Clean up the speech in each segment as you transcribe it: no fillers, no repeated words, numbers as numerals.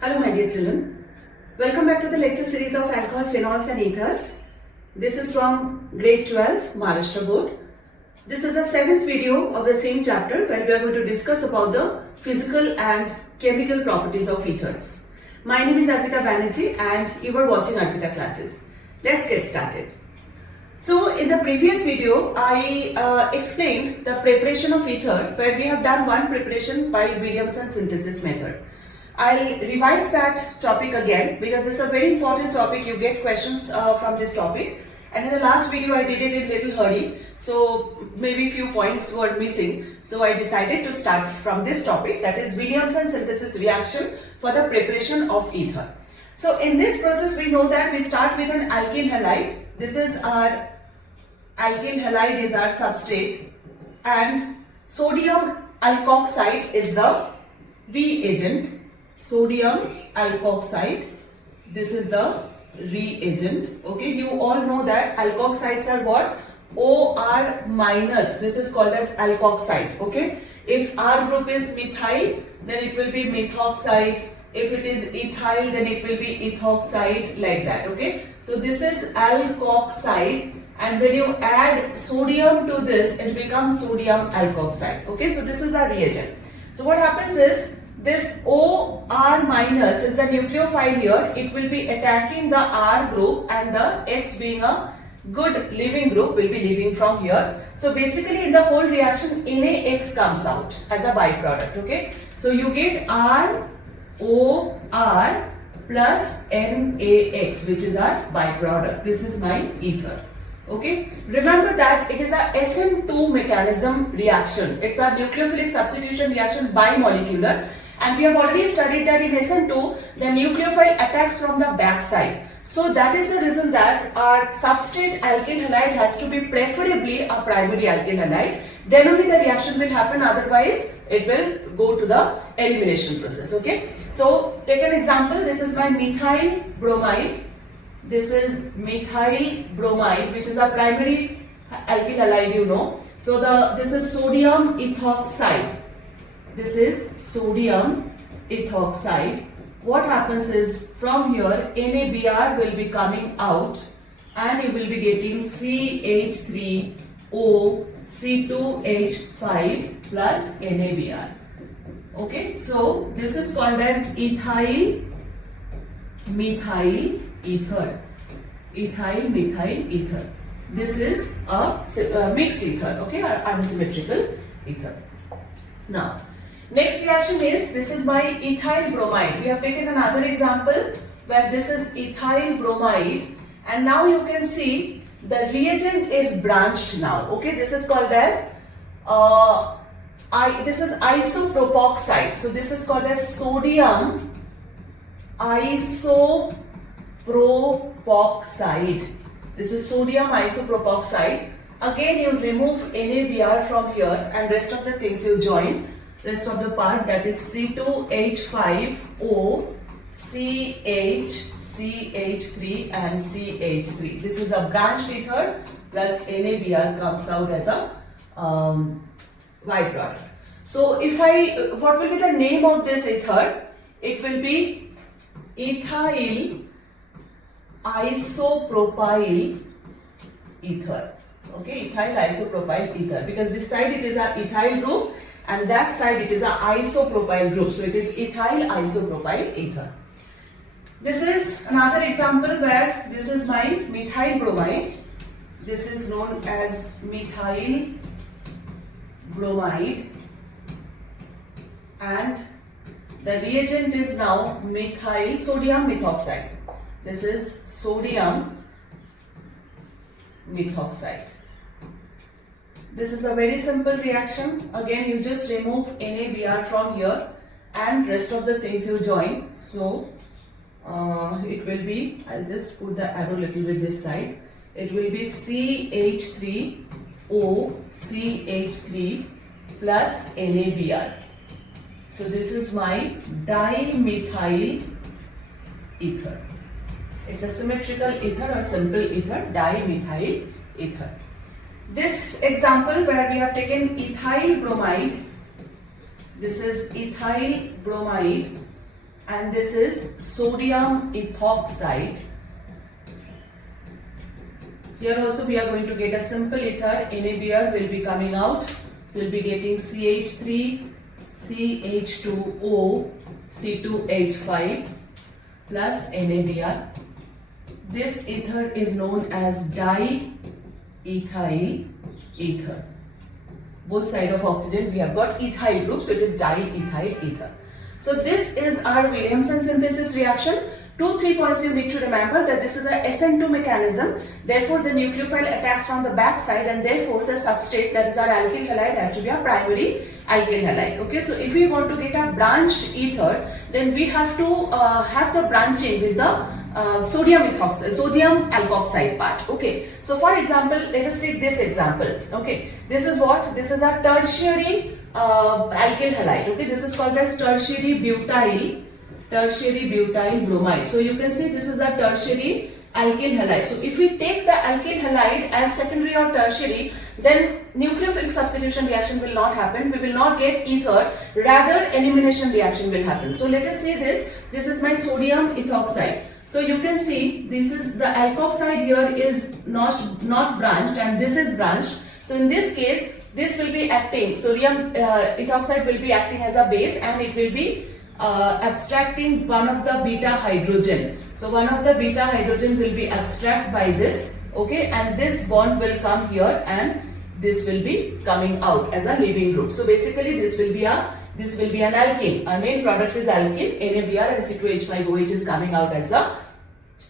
Hello my dear children, welcome back to the lecture series of alcohol, phenols and ethers. This is from grade 12 Maharashtra board. This is the 7th video of the same chapter where we are going to discuss about the physical and chemical properties of ethers. My name is 𝐒𝐿𝐵𝗲𝐵𝗲 and you are watching 𝐒𝐿𝐵𝗲 classes. Let's get started. So in the previous video I explained the preparation of ether where we have done one preparation by Williamson synthesis method. I'll revise that topic again because it's a very important topic. You get questions from this topic, and in the last video I did it in little hurry, so maybe few points were missing. So I decided to start from this topic, that is Williamson synthesis reaction for the preparation of ether. So in this process we know that we start with an alkyl halide. This is our alkyl halide is our substrate, and sodium alkoxide is the reagent. Sodium alkoxide, this is the reagent. Okay, you all know that alkoxides are what? OR minus, this is called as alkoxide. Okay, if R group is methyl, then it will be methoxide. If it is ethyl, then it will be ethoxide, like that. Okay, so this is alkoxide, and when you add sodium to this, it becomes sodium alkoxide. Okay, so this is our reagent. So what happens is, this OR minus is the nucleophile here. It will be attacking the R group, and the X, being a good leaving group, will be leaving from here. So basically in the whole reaction NaX comes out as a byproduct. Okay, so you get ROR plus NaX, which is our byproduct. This is my ether. Okay, remember that it is a SN2 mechanism reaction. It's a nucleophilic substitution reaction bimolecular. And we have already studied that in SN2, the nucleophile attacks from the back side. So that is the reason that our substrate alkyl halide has to be preferably a primary alkyl halide. Then only the reaction will happen, otherwise it will go to the elimination process. Okay. So take an example. This is my methyl bromide. This is methyl bromide, which is a primary alkyl halide, you know. So this is sodium ethoxide. This is sodium ethoxide. What happens is, from here NaBr will be coming out, and you will be getting CH3O C2H5 plus NaBr. Okay, so this is called as ethyl methyl ether. Ethyl methyl ether. This is a mixed ether, okay, or unsymmetrical ether. Now, next reaction is, this is my ethyl bromide. We have taken another example where this is ethyl bromide, and now you can see the reagent is branched now. Okay, this is called as this is isopropoxide. So this is called as sodium isopropoxide. This is sodium isopropoxide. Again you remove NaBr from here, and rest of the things you join. Rest of the part, that is C2H5O, CH, CH3 and CH3. This is a branched ether plus NaBr comes out as a byproduct. So what will be the name of this ether? It will be ethyl isopropyl ether. Okay, ethyl isopropyl ether, because this side it is a ethyl group, and that side it is a isopropyl group. So it is ethyl isopropyl ether. This is another example where this is my methyl bromide. This is known as methyl bromide, and the reagent is now methyl sodium methoxide. This is sodium methoxide. This is a very simple reaction. Again, you just remove NaBr from here, and rest of the things you join. So it will be, I'll just put the arrow little bit this side. It will be CH3O CH3 plus NaBr. So this is my dimethyl ether. It's a symmetrical ether or simple ether, dimethyl ether. This example where we have taken ethyl bromide, this is ethyl bromide, and this is sodium ethoxide. Here also we are going to get a simple ether. NaBr will be coming out. So we'll be getting CH3, CH2O, C2H5 plus NaBr. This ether is known as diethyl ether. Both sides of oxygen we have got ethyl group, so it is diethyl ether. So this is our Williamson synthesis reaction. 2-3 points you need to remember that this is a SN2 mechanism. Therefore, the nucleophile attacks from the back side, and therefore the substrate, that is our alkyl halide, has to be a primary alkyl halide. Okay, so if we want to get a branched ether, then we have to have the branching with the sodium alkoxide part. Okay, so for example, let us take this example. Okay, this is what? This is a tertiary alkyl halide. Okay, this is called as tertiary butyl bromide. So you can see this is a tertiary alkyl halide. So if we take the alkyl halide as secondary or tertiary, then nucleophilic substitution reaction will not happen. We will not get ether, rather elimination reaction will happen. So let us see this. This is my sodium ethoxide. So you can see this is the alkoxide here is not branched, and this is branched. So in this case, this will be acting, sodium ethoxide will be acting as a base, and it will be abstracting one of the beta hydrogen. So one of the beta hydrogen will be abstract by this, okay, and this bond will come here, and this will be coming out as a leaving group. So basically this will be an alkene. Our main product is alkene. NaBr and C2H5OH is coming out as the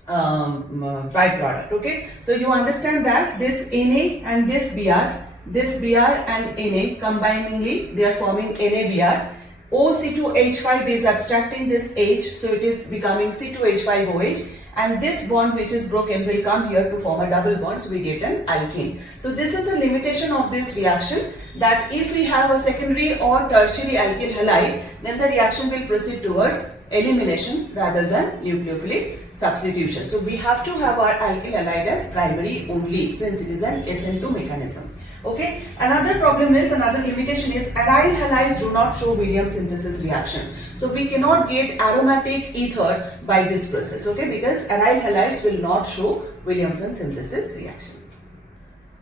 byproduct. Okay, so you understand that this Na and this Br and Na combiningly they are forming NaBr. O(C2H5) is abstracting this H, so it is becoming C2H5OH, and this bond which is broken will come here to form a double bond, so we get an alkene. So this is a limitation of this reaction, that if we have a secondary or tertiary alkyl halide, then the reaction will proceed towards elimination rather than nucleophilic substitution. So we have to have our alkyl halide as primary only, since it is an SN2 mechanism. Okay, another limitation is aryl halides do not show Williams synthesis reaction. So we cannot get aromatic ether by this process, okay, because aryl halides will not show Williamson synthesis reaction.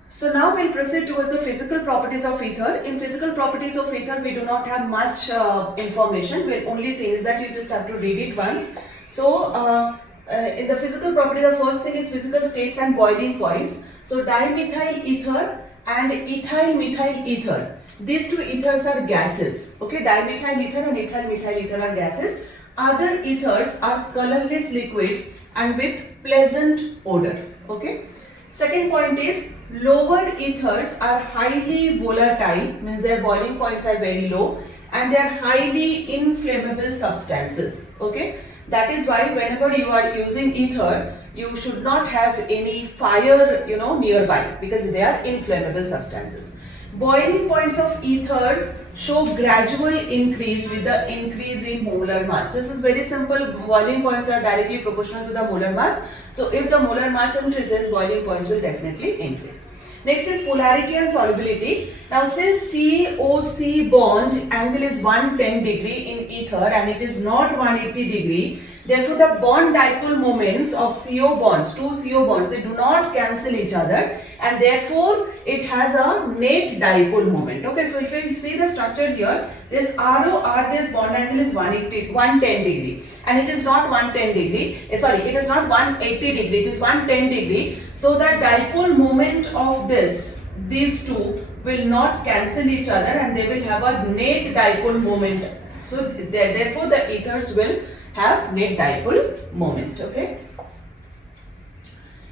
So now we'll proceed towards the physical properties of ether. In physical properties of ether, we do not have much information. The only thing is that you just have to read it once. So in the physical property, the first thing is physical states and boiling points. So dimethyl ether and ethyl methyl ether, these two ethers are gases. Okay, dimethyl ether and ethyl methyl ether are gases. Other ethers are colorless liquids and with pleasant odor. Okay. Second point is lower ethers are highly volatile, means their boiling points are very low, and they are highly inflammable substances. Okay, that is why whenever you are using ether, you should not have any fire, nearby, because they are inflammable substances. Boiling points of ethers show gradual increase with the increase in molar mass. This is very simple. Boiling points are directly proportional to the molar mass. So if the molar mass increases, boiling points will definitely increase. Next is polarity and solubility. Now since COC bond angle is 110 degree in ether and it is not 180 degree, therefore the bond dipole moments of CO bonds, two CO bonds, they do not cancel each other, and therefore it has a net dipole moment. Okay, so if you see the structure here, this ROR, this bond angle is 110 degree, and it is not 110 degree, it is not 180 degree, it is 110 degree. So the dipole moment of these two will not cancel each other, and they will have a net dipole moment. So therefore the ethers will have net dipole moment. Okay.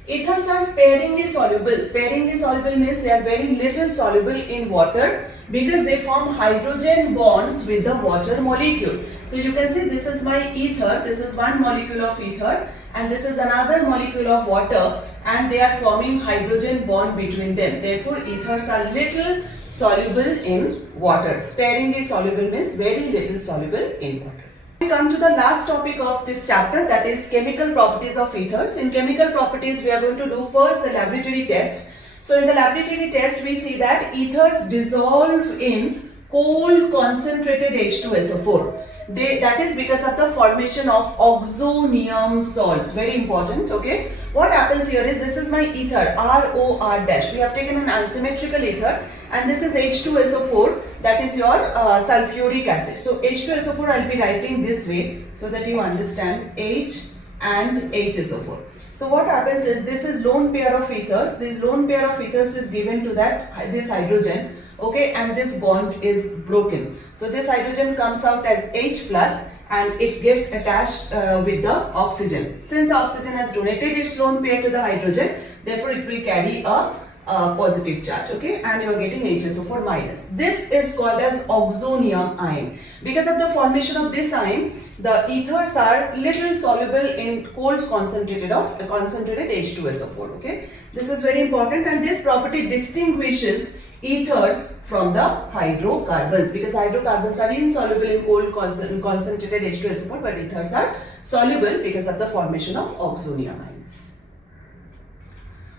Ethers are sparingly soluble. Sparingly soluble means they are very little soluble in water because they form hydrogen bonds with the water molecule. So you can see this is my ether, this is one molecule of ether and this is another molecule of water, and they are forming hydrogen bond between them. Therefore ethers are little soluble in water. Sparingly soluble means very little soluble in water. We come to the last topic of this chapter, that is chemical properties of ethers. In chemical properties we are going to do first the laboratory test. So in the laboratory test we see that ethers dissolve in cold concentrated H2SO4. that is because of the formation of oxonium salts. Very important. Okay, what happens here is, this is my ether, ROR dash. We have taken an unsymmetrical ether, and this is H2SO4, that is your sulfuric acid. So H2SO4 I'll be writing this way so that you understand, H and HSO4. So what happens is, this is lone pair of ethers. This lone pair of ethers is given to this hydrogen, okay, and this bond is broken. So this hydrogen comes out as H plus and it gets attached with the oxygen. Since the oxygen has donated its lone pair to the hydrogen, therefore it will carry a positive charge, okay, and you are getting HSO4 minus. This is called as oxonium ion. Because of the formation of this ion, the ethers are little soluble in cold concentrated H2SO4, okay. This is very important, and this property distinguishes ethers from the hydrocarbons, because hydrocarbons are insoluble in cold concentrated H2SO4, but ethers are soluble because of the formation of oxonium ions.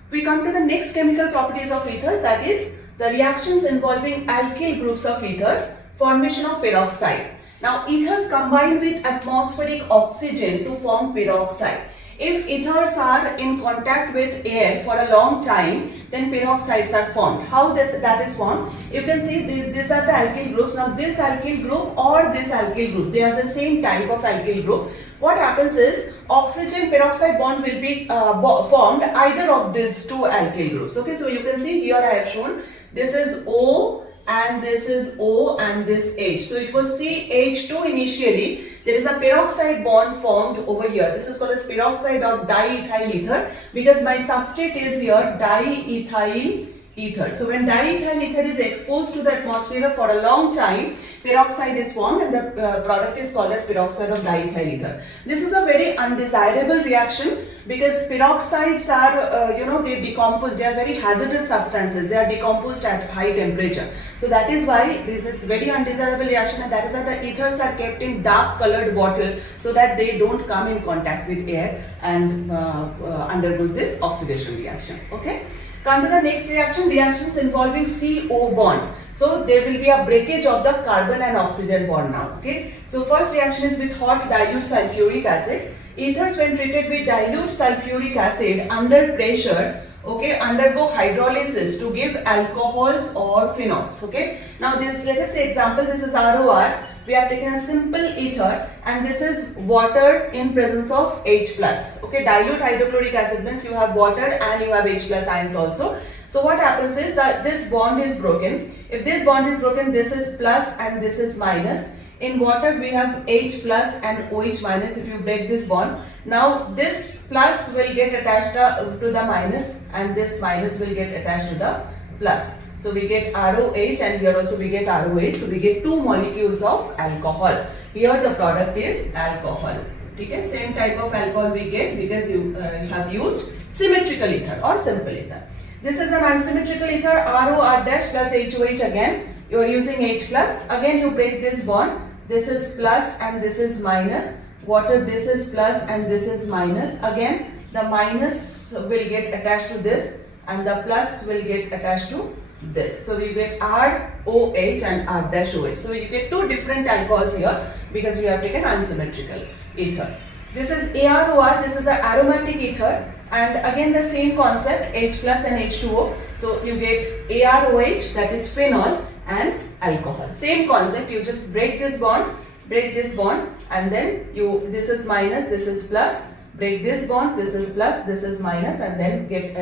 We come to the next chemical properties of ethers, that is the reactions involving alkyl groups of ethers, formation of peroxide. Now ethers combine with atmospheric oxygen to form peroxide. If ethers are in contact with air for a long time, then peroxides are formed. How that is formed? You can see these are the alkyl groups. Now this alkyl group or this alkyl group, they are the same type of alkyl group. What happens is, oxygen peroxide bond will be formed either of these two alkyl groups. Okay, so you can see here I have shown, this is O and this is O and this H. So it was CH2 initially. There is a peroxide bond formed over here. This is called as peroxide of diethyl ether, because my substrate is here diethyl ether. So when diethyl ether is exposed to the atmosphere for a long time, peroxide is formed, and the product is called as peroxide of diethyl ether. This is a very undesirable reaction, because peroxides are, they decompose. They are very hazardous substances. They are decomposed at high temperature. So that is why this is very undesirable reaction, and that is why the ethers are kept in dark colored bottle, so that they don't come in contact with air and undergoes this oxidation reaction. Okay. Come to the next reaction, reactions involving CO bond. So there will be a breakage of the carbon and oxygen bond now. Okay. So first reaction is with hot dilute sulfuric acid. Ethers, when treated with dilute sulfuric acid under pressure, okay, undergo hydrolysis to give alcohols or phenols. Okay. Now this, let us say example, this is ROR. We have taken a simple ether, and this is water in presence of H plus. Okay, dilute hydrochloric acid means you have water and you have H plus ions also. So what happens is that this bond is broken. If this bond is broken, this is plus and this is minus. In water we have H plus and OH minus. If you break this bond, now this plus will get attached to the minus, and this minus will get attached to the plus. So we get ROH, and here also we get ROH. So we get two molecules of alcohol. Here the product is alcohol. Okay, same type of alcohol we get because you have used symmetrical ether or simple ether. This is an unsymmetrical ether, ROR dash plus HOH again. You are using H plus. Again you break this bond. This is plus and this is minus. Water, this is plus and this is minus. Again the minus will get attached to this and the plus will get attached to this. So we get ROH and R dash OH. So you get two different alcohols here because we have taken unsymmetrical ether. This is AROR, this is an aromatic ether, and again the same concept, H plus and H2O. So you get AROH, that is phenol, and alcohol. Same concept, you just break this bond, and then this is minus, this is plus. Break this bond, this is plus, this is minus, and then get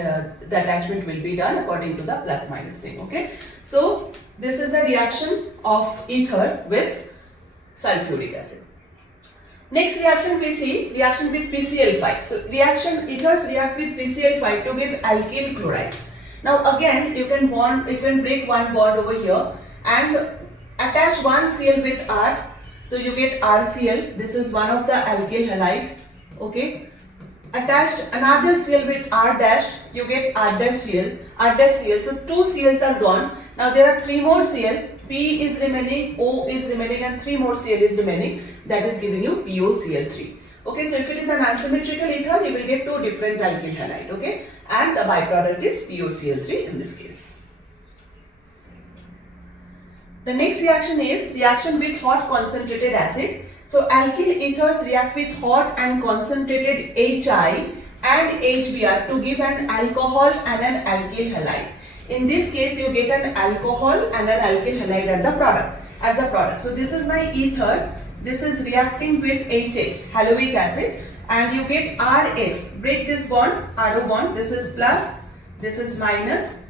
the attachment will be done according to the plus minus thing. Okay. So this is a reaction of ether with sulfuric acid. Next reaction we see, reaction with PCl5. So ethers react with PCl5 to give alkyl chlorides. Now again you can break one bond over here and attach one Cl with R. So you get RCl. This is one of the alkyl halide. Okay. Attached another Cl with R dash, you get R dash Cl. So two Cls are gone. Now there are three more Cl. P is remaining, O is remaining, and three more Cl is remaining. That is giving you POCl3. Okay, so if it is an unsymmetrical ether, you will get two different alkyl halide. Okay, and the byproduct is POCl3 in this case. The next reaction is reaction with hot concentrated acid. So alkyl ethers react with hot and concentrated HI and HBr to give an alcohol and an alkyl halide. In this case, you get an alcohol and an alkyl halide as the product. So this is my ether. This is reacting with HX, haloic acid, and you get RX. Break this bond, RO bond. This is plus, this is minus,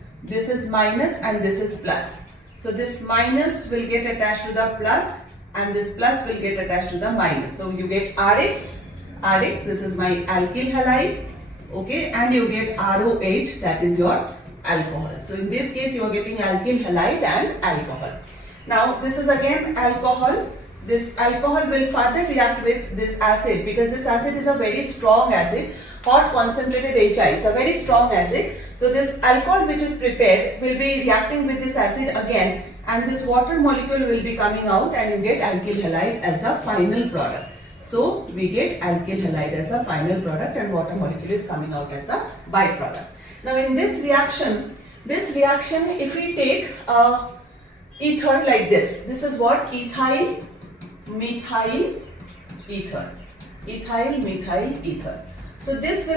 and this is plus. So this minus will get attached to the plus, and this plus will get attached to the minus. So you get RX. This is my alkyl halide. Okay, and you get ROH, that is your alcohol. So in this case, you are getting alkyl halide and alcohol. Now this is again alcohol. This alcohol will further react with this acid, because this acid is a very strong acid, hot concentrated HI. It's a very strong acid. So this alcohol which is prepared will be reacting with this acid again, and this water molecule will be coming out, and you get alkyl halide as a final product. So we get alkyl halide as a final product, and water molecule is coming out as a byproduct. Now in this reaction, if we take ether like this is what? Ethyl methyl ether. Ethyl methyl ether. So this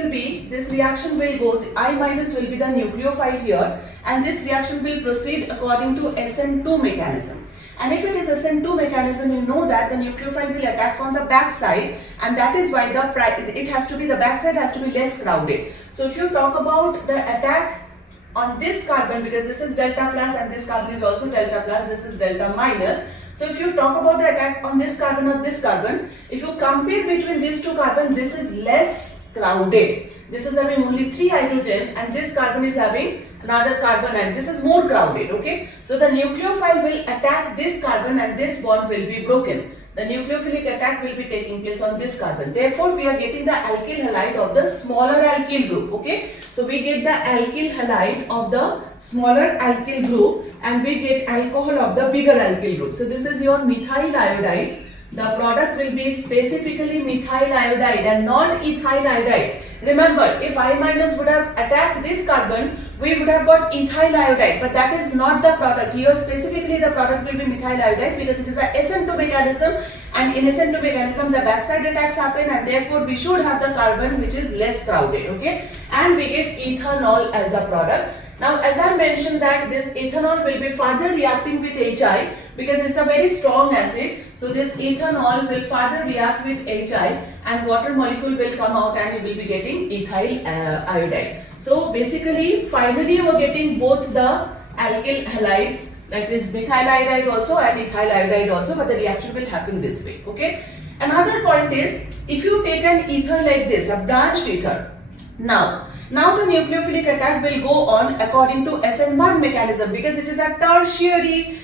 reaction will go, the I minus will be the nucleophile here, and this reaction will proceed according to SN2 mechanism. And if it is SN2 mechanism, you know that the nucleophile will attack on the back side, and that is why the back side has to be less crowded. So if you talk about the attack on this carbon, because this is delta plus and this carbon is also delta plus, this is delta minus. So if you talk about the attack on this carbon or this carbon, if you compare between these two carbon, this is less crowded. This is having only 3 hydrogen, and this carbon is having another carbon, and this is more crowded. Okay, so the nucleophile will attack this carbon, and this bond will be broken. The nucleophilic attack will be taking place on this carbon. Therefore, we are getting the alkyl halide of the smaller alkyl group. Okay, so we get the alkyl halide of the smaller alkyl group, and we get alcohol of the bigger alkyl group. So this is your methyl iodide. The product will be specifically methyl iodide and not ethyl iodide. Remember, if I minus would have attacked this carbon, we would have got ethyl iodide, but that is not the product. Here specifically the product will be methyl iodide, because it is a SN2 mechanism, and in SN2 mechanism the backside attacks happen, and therefore we should have the carbon which is less crowded. Okay, and we get ethanol as a product. Now as I mentioned that this ethanol will be further reacting with HI, because it's a very strong acid. So this ethanol will further react with HI, and water molecule will come out, and you will be getting ethyl iodide. So basically finally you are getting both the alkyl halides, like this methyl iodide also and ethyl iodide also, but the reaction will happen this way. Okay. Another point is, if you take an ether like this, a branched ether, now the nucleophilic attack will go on according to SN1 mechanism, because it is a tertiary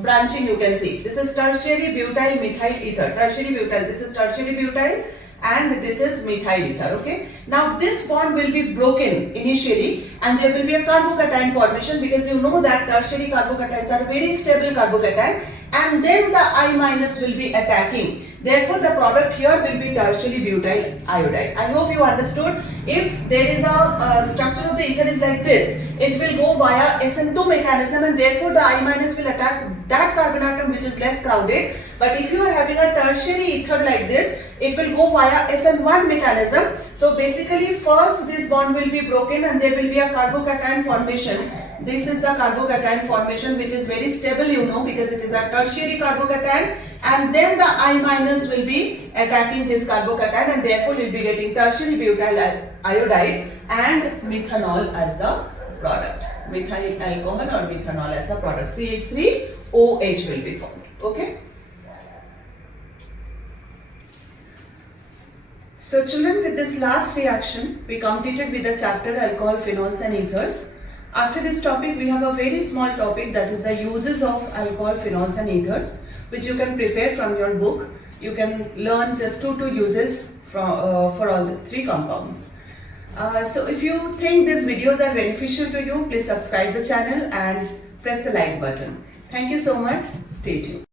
branching, you can see. This is tertiary butyl methyl ether. Tertiary butyl, this is tertiary butyl, and this is methyl ether. Okay. Now this bond will be broken initially, and there will be a carbocation formation, because you know that tertiary carbocations are very stable carbocation, and then the I minus will be attacking. Therefore, the product here will be tertiary butyl iodide. I hope you understood. If there is a structure of the ether is like this, it will go via SN2 mechanism, and therefore the I minus will attack that carbon atom which is less crowded. But if you are having a tertiary ether like this, it will go via SN1 mechanism. So basically first this bond will be broken, and there will be a carbocation formation. This is the carbocation formation which is very stable, you know, because it is a tertiary carbocation, and then the I minus will be attacking this carbocation, and therefore you will be getting tertiary butyl iodide and methanol as the product. Methyl alcohol or methanol as the product. CH3OH will be formed. Okay. So children, with this last reaction, we completed with the chapter alcohol, phenols and ethers. After this topic, we have a very small topic, that is the uses of alcohol, phenols and ethers, which you can prepare from your book. You can learn just two uses for all the 3 compounds. So if you think these videos are beneficial to you, please subscribe the channel and press the like button. Thank you so much. Stay tuned.